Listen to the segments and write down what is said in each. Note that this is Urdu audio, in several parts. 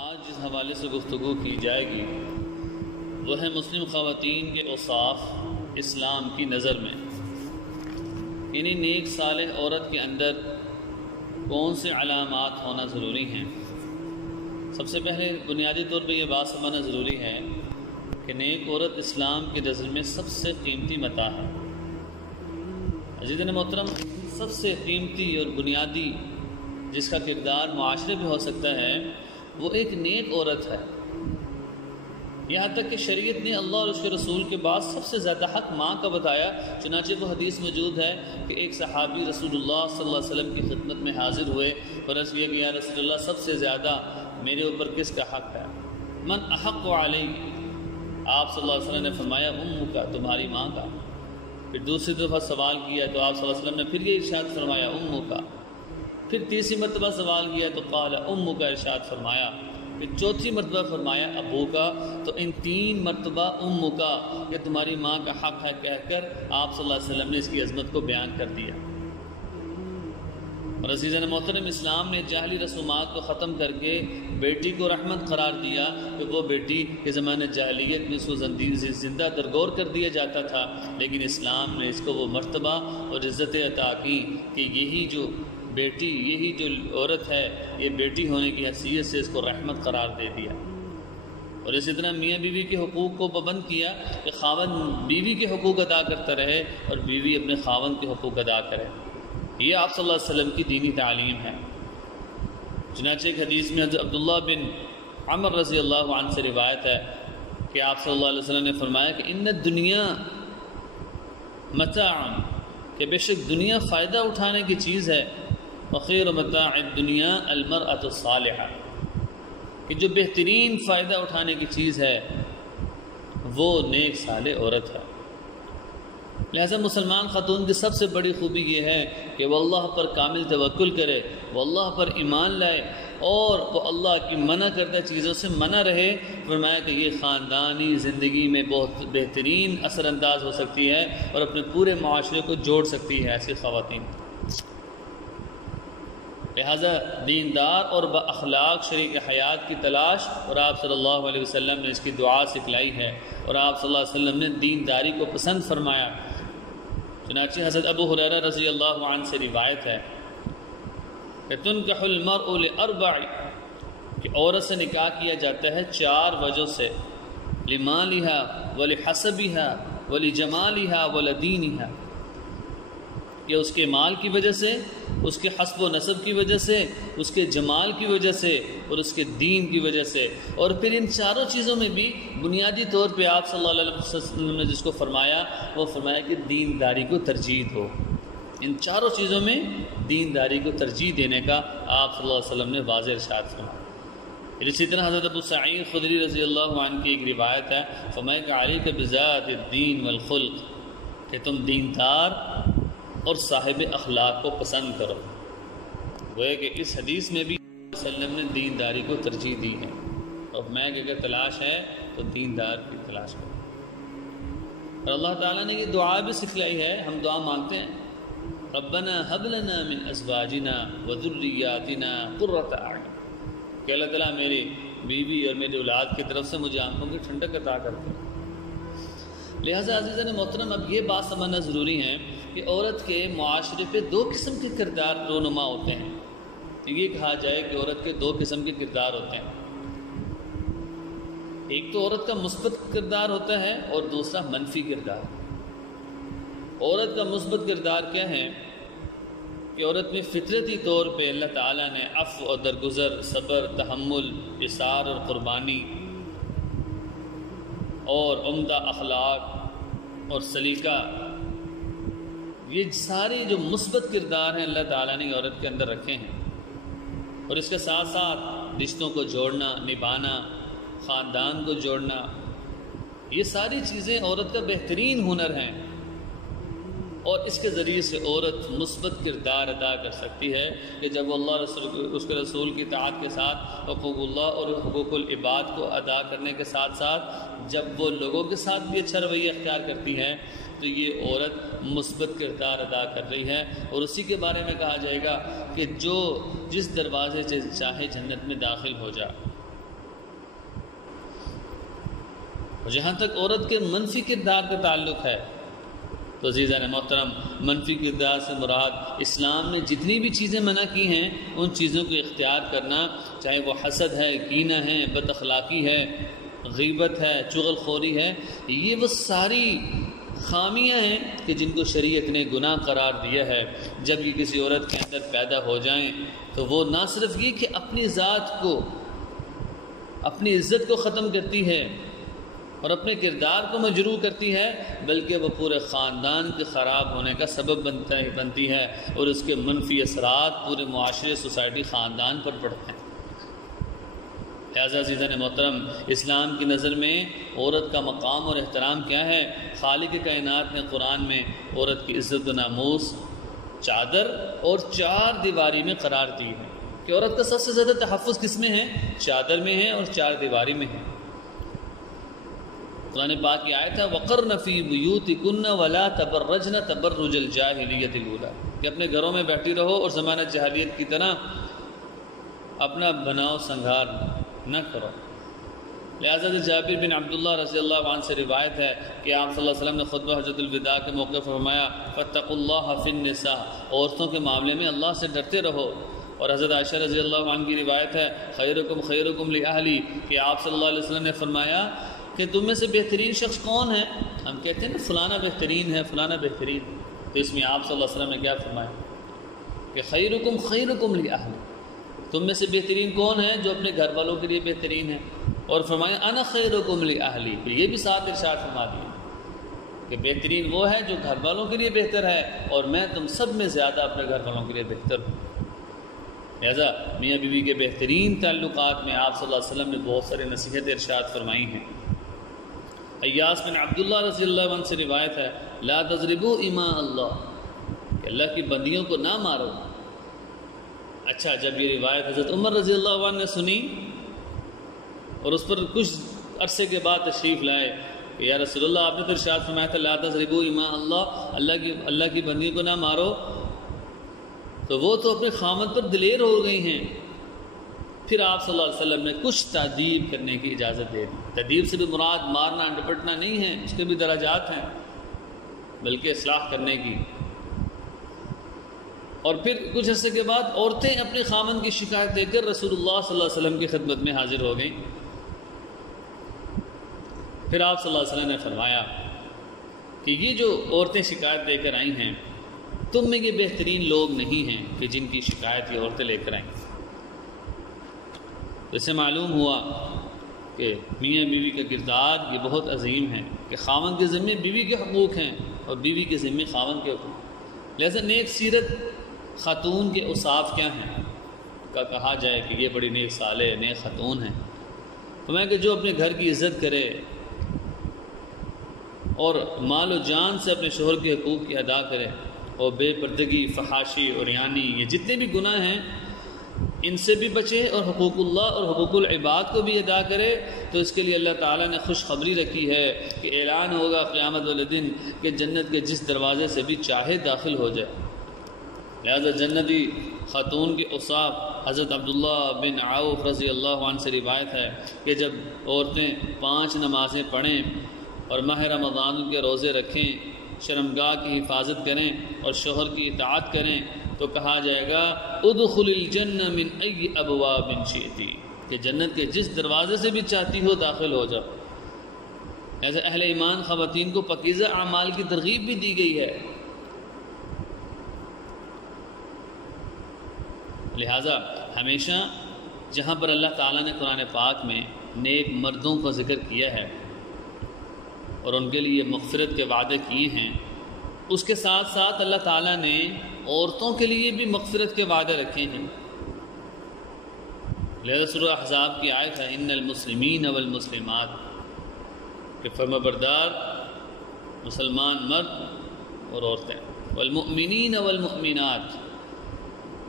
آج جس حوالے سے گفتگو کی جائے گی وہ ہے مسلم خواتین کے اوصاف اسلام کی نظر میں، یعنی نیک صالح عورت کے اندر کون سے علامات ہونا ضروری ہیں۔ سب سے پہلے بنیادی طور پہ یہ بات سمجھنا ضروری ہے کہ نیک عورت اسلام کی نظر میں سب سے قیمتی متاع ہے۔ عزیزان محترم، سب سے قیمتی اور بنیادی جس کا کردار معاشرے پہ ہو سکتا ہے وہ ایک نیک عورت ہے۔ یہاں تک کہ شریعت نے اللہ اور اس کے رسول کے بعد سب سے زیادہ حق ماں کا بتایا، چنانچہ وہ حدیث موجود ہے کہ ایک صحابی رسول اللہ صلی اللہ علیہ وسلم کی خدمت میں حاضر ہوئے اور عرض کیا کہ یا رسول اللہ سب سے زیادہ میرے اوپر کس کا حق ہے؟ من احق علی، آپ صلی اللہ علیہ وسلم نے فرمایا امک کا، تمہاری ماں کا۔ پھر دوسری دفعہ سوال کیا تو آپ صلی اللہ علیہ وسلم نے پھر یہ ارشاد فرمایا امک کا۔ پھر تیسری مرتبہ سوال کیا تو قال امک کا ارشاد فرمایا۔ پھر چوتھی مرتبہ فرمایا ابو کا۔ تو ان تین مرتبہ امک کا کہ تمہاری ماں کا حق ہے کہہ کر آپ صلی اللہ علیہ وسلم نے اس کی عظمت کو بیان کر دیا۔ اور عزیزان محترم، اسلام نے جاہلی رسومات کو ختم کر کے بیٹی کو رحمت قرار دیا کہ وہ بیٹی کے زمانے جاہلیت میں اس کو زندہ درگور کر دیا جاتا تھا، لیکن اسلام نے اس کو وہ مرتبہ اور عزت عطا کی کہ یہی جو بیٹی، یہی جو عورت ہے، یہ بیٹی ہونے کی حیثیت سے اس کو رحمت قرار دے دیا۔ اور اسی طرح میاں بیوی کے حقوق کو پابند کیا کہ خاوند بیوی کے حقوق ادا کرتا رہے اور بیوی اپنے خاوند کے حقوق ادا کرے۔ یہ آپ صلی اللہ علیہ وسلم کی دینی تعلیم ہے۔ چنانچہ ایک حدیث میں حضرت عبداللہ بن عمر رضی اللہ عنہ سے روایت ہے کہ آپ صلی اللہ علیہ وسلم نے فرمایا کہ ان الدنیا متاع، کہ بے شک دنیا فائدہ اٹھانے کی چیز ہے، وخیر متاع الدنیا المرأة الصالحہ، کہ جو بہترین فائدہ اٹھانے کی چیز ہے وہ نیک صالح عورت ہے۔ لہذا مسلمان خاتون کی سب سے بڑی خوبی یہ ہے کہ وہ اللہ پر کامل توکل کرے، وہ اللہ پر ایمان لائے اور وہ اللہ کی منع کردہ چیزوں سے منع رہے۔ فرمایا کہ یہ خاندانی زندگی میں بہت بہترین اثر انداز ہو سکتی ہے اور اپنے پورے معاشرے کو جوڑ سکتی ہے ایسی خواتین۔ لہذا دیندار اور با اخلاق شریک حیات کی تلاش، اور آپ صلی اللہ علیہ وسلم نے اس کی دعا سکھلائی ہے اور آپ صلی اللہ علیہ وسلم نے دینداری کو پسند فرمایا۔ چنانچہ حضرت ابو ہریرہ رضی اللہ عنہ سے روایت ہے کہ تنکح المرء لاربع، کہ عورت سے نکاح کیا جاتا ہے چار وجہ سے، لمالها ولحسبها ولجمالها ولدینها، کہ اس کے مال کی وجہ سے، اس کے حسب و نسب کی وجہ سے، اس کے جمال کی وجہ سے اور اس کے دین کی وجہ سے۔ اور پھر ان چاروں چیزوں میں بھی بنیادی طور پہ آپ صلی اللہ علیہ وسلم نے جس کو فرمایا وہ فرمایا کہ دینداری کو ترجیح دو۔ ان چاروں چیزوں میں دینداری کو ترجیح دینے کا آپ صلی اللہ علیہ وسلم نے واضح ارشاد فرمایا۔ اسی طرح حضرت ابو سعید خدری رضی اللہ عنہ کی ایک روایت ہے، فرمایا کہ علیک بذات الدین والخلق، کہ تم دیندار اور صاحب اخلاق کو پسند کرو۔ وہ ہے کہ اس حدیث میں بھی وسلم نے دینداری کو ترجیح دی ہے، اور میں کہ اگر تلاش ہے تو دیندار کی تلاش کرو۔ اور اللہ تعالیٰ نے یہ دعا بھی سکھلائی ہے، ہم دعا مانگتے ہیں ربنا هب لنا من ازواجنا وذریاتنا قرۃ اعین، کہ اللہ تعالیٰ میری بیوی اور میری اولاد کی طرف سے مجھے آنکھوں کی ٹھنڈک عطا کرتے۔ لہٰذا عزیزان محترم، اب یہ بات سمجھنا ضروری ہے کہ عورت کے معاشرے پہ دو قسم کے کردار رونما ہوتے ہیں۔ یہ کہا جائے کہ عورت کے دو قسم کے کردار ہوتے ہیں، ایک تو عورت کا مثبت کردار ہوتا ہے اور دوسرا منفی کردار۔ عورت کا مثبت کردار کیا ہے کہ عورت میں فطرتی طور پہ اللہ تعالیٰ نے عفو اور درگزر، صبر، تحمل، اثار اور قربانی اور عمدہ اخلاق اور سلیقہ، یہ سارے جو مثبت کردار ہیں اللہ تعالیٰ نے عورت کے اندر رکھے ہیں۔ اور اس کے ساتھ ساتھ رشتوں کو جوڑنا، نبھانا، خاندان کو جوڑنا، یہ ساری چیزیں عورت کا بہترین ہنر ہیں، اور اس کے ذریعے سے عورت مثبت کردار ادا کر سکتی ہے کہ جب وہ اللہ رسول اس کے رسول کی اطاعت کے ساتھ حقوق اللہ اور حقوق العباد کو ادا کرنے کے ساتھ ساتھ جب وہ لوگوں کے ساتھ بھی اچھا رویہ اختیار کرتی ہے تو یہ عورت مثبت کردار ادا کر رہی ہے۔ اور اسی کے بارے میں کہا جائے گا کہ جو جس دروازے سے چاہے جنت میں داخل ہو جا، اور جہاں تک عورت کے منفی کردار کا تعلق ہے تو عزیزان محترم، منفی کردار سے مراد اسلام میں جتنی بھی چیزیں منع کی ہیں ان چیزوں کو اختیار کرنا، چاہے وہ حسد ہے، کینہ ہے، بد اخلاقی ہے، غیبت ہے، چغل خوری ہے، یہ وہ ساری خامیاں ہیں کہ جن کو شریعت نے گناہ قرار دیا ہے۔ جب یہ کسی عورت کے اندر پیدا ہو جائیں تو وہ نہ صرف یہ کہ اپنی ذات کو، اپنی عزت کو ختم کرتی ہے اور اپنے کردار کو مجروح کرتی ہے، بلکہ وہ پورے خاندان کے خراب ہونے کا سبب بنتی ہے، اور اس کے منفی اثرات پورے معاشرے، سوسائٹی، خاندان پر پڑتے ہیں۔ لہٰذا عزیزان محترم، اسلام کی نظر میں عورت کا مقام اور احترام کیا ہے؟ خالق کائنات نے قرآن میں عورت کی عزت و ناموس چادر اور 4 دیواری میں قرار دی ہے کہ عورت کا سب سے زیادہ تحفظ کس میں ہے؟ چادر میں ہے اور 4 دیواری میں ہے۔ قرآن پاک کی آیت ہے وَقَرْنَ فِي بُيُوتِكُنَّ وَلَا تَبَرَّجْنَ تَبَرُّجَ الْجَاهِلِيَّةِ الْأُولَىٰ، کہ اپنے گھروں میں بیٹھی رہو اور زمانہ جاہلیت کی طرح اپنا بناؤ سنگار نہ کرو۔ لہٰذا جابر بن عبداللہ رضی اللہ عنہ سے روایت ہے کہ آپ صلی اللہ علیہ وسلم نے خطبہ حجۃ الوداع کے موقع پر فرمایا فَاتَّقُوا اللَّهَ فِي النِّسَاءِ، عورتوں کے معاملے میں اللہ سے ڈرتے رہو۔ اور حضرت عائشہ رضی اللہ عنہ کی روایت ہے خیرکم خیرکم لأہلی، کہ آپ صلی اللہ علیہ وسلم نے فرمایا کہ تم میں سے بہترین شخص کون ہے؟ ہم کہتے ہیں نا فلانا بہترین ہے، فلانا بہترین، تو اس میں آپ صلی اللہ علیہ وسلم نے کیا فرمایا کہ خیرکم خیرکم لأہلی، تم میں سے بہترین کون ہے؟ جو اپنے گھر والوں کے لیے بہترین ہے۔ اور فرمایا انا خیرکم لأہلی، پھر یہ بھی ساتھ ارشاد فرما دیا کہ بہترین وہ ہے جو گھر والوں کے لیے بہتر ہے، اور میں تم سب میں زیادہ اپنے گھر والوں کے لیے بہتر ہوں۔ لہذا میاں بیوی کے بہترین تعلقات میں آپ صلی اللہ علیہ وسلم نے بہت سارے نصیحت ارشاد فرمائی ہیں۔ ایاس بن عبداللہ رضی اللہ عنہ سے روایت ہے لا تضربوا اماء اللہ، کہ اللہ کی بندیوں کو نہ مارو۔ اچھا، جب یہ روایت حضرت عمر رضی اللہ عنہ نے سنی اور اس پر کچھ عرصے کے بعد تشریف لائے کہ یا رسول اللہ، آپ نے تو ارشاد فرمایا تھا لا تضربوا اماء اللہ، اللہ کی بندیوں کو نہ مارو، تو وہ تو اپنے خامد پر دلیر ہو گئی ہیں۔ پھر آپ صلی اللہ علیہ وسلم نے کچھ تعدیب کرنے کی اجازت دے دی۔ تعدیب سے بھی مراد مارنا ڈپٹنا نہیں ہے، اس کے بھی درجات ہیں، بلکہ اصلاح کرنے کی۔ اور پھر کچھ عرصے کے بعد عورتیں اپنے خامن کی شکایت دے کر رسول اللہ صلی اللہ علیہ وسلم کی خدمت میں حاضر ہو گئیں۔ پھر آپ صلی اللہ علیہ وسلم نے فرمایا کہ یہ جو عورتیں شکایت دے کر آئی ہیں، تم میں یہ بہترین لوگ نہیں ہیں کہ جن کی شکایت یہ عورتیں لے کر آئیں۔ اس سے معلوم ہوا کہ میاں بیوی کا کردار یہ بہت عظیم ہے کہ خاوند کے ذمے بیوی کے حقوق ہیں اور بیوی کے ذمے خاوند کے حقوق۔ لہذا نیک سیرت خاتون کے اوصاف کیا ہیں کا کہا جائے کہ یہ بڑی نیک صالح نیک خاتون ہیں، تو میں کہ جو اپنے گھر کی عزت کرے اور مال و جان سے اپنے شوہر کے حقوق کی ادا کرے، اور بے پردگی، فحاشی اور یعنی یہ جتنے بھی گناہ ہیں ان سے بھی بچے، اور حقوق اللہ اور حقوق العباد کو بھی ادا کرے، تو اس کے لیے اللہ تعالیٰ نے خوشخبری رکھی ہے کہ اعلان ہوگا قیامت والے دن کہ جنت کے جس دروازے سے بھی چاہے داخل ہو جائے۔ لہذا جنتی خاتون کے اوصاف حضرت عبداللہ بن عوف رضی اللہ عنہ سے روایت ہے کہ جب عورتیں 5 نمازیں پڑھیں اور ماہ رمضان کے روزے رکھیں، شرمگاہ کی حفاظت کریں اور شوہر کی اطاعت کریں، تو کہا جائے گا ادخل الجنہ من ای ابواب شئتی، کہ جنت کے جس دروازے سے بھی چاہتی ہو داخل ہو جاؤ۔ ایسے اہل ایمان خواتین کو پاکیزہ اعمال کی ترغیب بھی دی گئی ہے۔ لہٰذا ہمیشہ جہاں پر اللہ تعالیٰ نے قرآن پاک میں نیک مردوں کا ذکر کیا ہے اور ان کے لیے مغفرت کے وعدے کیے ہیں، اس کے ساتھ ساتھ اللہ تعالیٰ نے عورتوں کے لیے بھی مغفرت کے وعدے رکھے ہیں۔ لہذا سورہ احزاب کی آیت ہے ان المسلمین والمسلمات، کہ فرمانبردار مسلمان مرد اور عورتیں، والمؤمنین والمؤمنات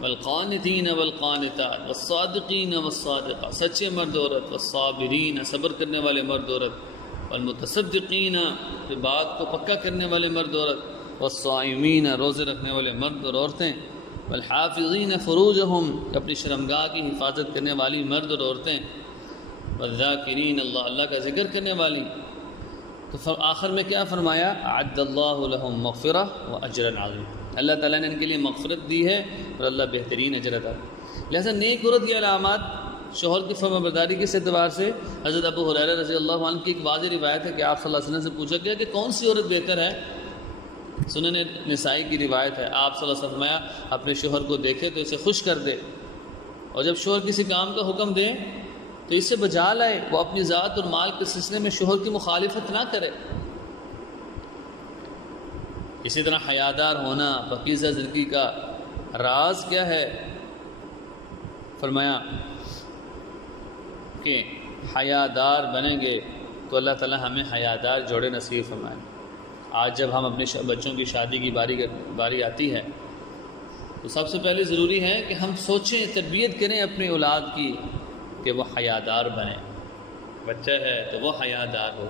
والقانتین والقانتات والصادقین والصادقات، سچے مرد عورت، والصابرین صبر کرنے والے مرد عورت، والمتصدقین بات کو پکا کرنے والے مرد عورت، والصائمین روزے رکھنے والے مرد اور عورتیں، والحافظین فروجہم اپنی شرمگاہ کی حفاظت کرنے والی مرد اور عورتیں، والذاکرین اللہ کا ذکر کرنے والی، تو آخر میں کیا فرمایا؟ اعد اللہ لہم مغفرہ و اجرا عظیم، اللہ تعالیٰ نے ان کے لیے مغفرت دی ہے اور اللہ بہترین اجر عطا۔ لہذا نیک عورت کی علامات شوہر کی فرما برداری کے اعتبار سے حضرت ابو ہریرہ رضی اللہ عنہ کی ایک واضح روایت ہے کہ آپ صلی اللہ علیہ وسلم سے پوچھا گیا کہ کون سی عورت بہتر ہے؟ سنن نسائی کی روایت ہے، آپ صلی اللہ علیہ وسلم فرمایا اپنے شوہر کو دیکھے تو اسے خوش کر دے، اور جب شوہر کسی کام کا حکم دے تو اس سے بجا لائے، وہ اپنی ذات اور مال کے سلسلے میں شوہر کی مخالفت نہ کرے۔ اسی طرح حیادار ہونا، پاکیزہ زندگی کا راز کیا ہے؟ فرمایا کہ حیادار بنیں گے تو اللہ تعالی ہمیں حیادار جوڑے نصیب فرمائے۔ آج جب ہم اپنے بچوں کی شادی کی باری آتی ہے تو سب سے پہلے ضروری ہے کہ ہم سوچیں، تربیت کریں اپنی اولاد کی کہ وہ حیادار بنے۔ بچہ ہے تو وہ حیادار ہو،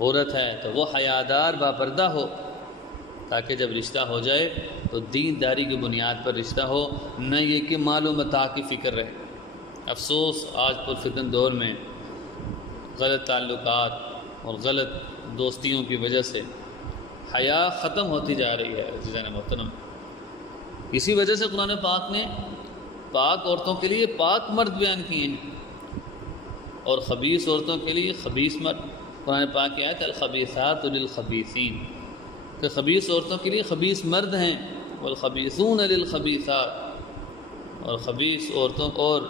عورت ہے تو وہ حیادار باپردہ ہو، تاکہ جب رشتہ ہو جائے تو دینداری کی بنیاد پر رشتہ ہو، نہ یہ کہ مال و متاع کی فکر رہے۔ افسوس آج پرفتن دور میں غلط تعلقات اور غلط دوستیوں کی وجہ سے حیا ختم ہوتی جا رہی ہے عزیزان محترم۔ اسی وجہ سے قرآن پاک نے پاک عورتوں کے لیے پاک مرد بیان کیے ہیں اور خبیث عورتوں کے لیے خبیث مرد۔ قرآن پاک کی آیت الخبیثات للخبیثین، کہ خبیث عورتوں کے لیے خبیث مرد ہیں، والخبیثون للخبیثات، اور خبیث عورتوں اور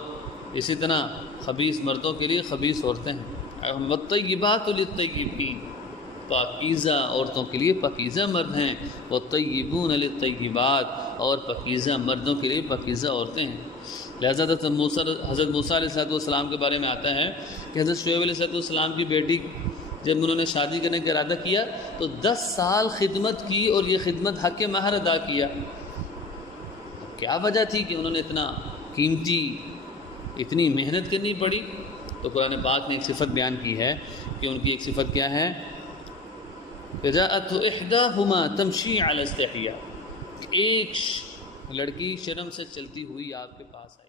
اسی طرح خبیث مردوں کے لیے خبیث عورتیں ہیں۔ والطیبات للطیبین، پاکیزہ عورتوں کے لیے پاکیزہ مرد ہیں، والطیبون للطیبات، اور پاکیزہ مردوں کے لیے پاکیزہ عورتیں ہیں۔ لہذا حضرت موسیٰ علیہ السلام کے بارے میں آتا ہے کہ حضرت شعیب علیہ السلام کی بیٹی جب انہوں نے شادی کرنے کا ارادہ کیا تو 10 سال خدمت کی، اور یہ خدمت حق مہر ادا کیا۔ کیا وجہ تھی کہ انہوں نے اتنا قیمتی، اتنی محنت کرنی پڑی؟ تو قرآن پاک نے ایک صفت بیان کی ہے کہ ان کی ایک صفت کیا ہے؟ فَجَاءَتْهُ إِحْدَاهُمَا تَمْشِي عَلَى اسْتِحْيَاءٍ، ایک لڑکی شرم سے چلتی ہوئی آپ کے پاس آئی۔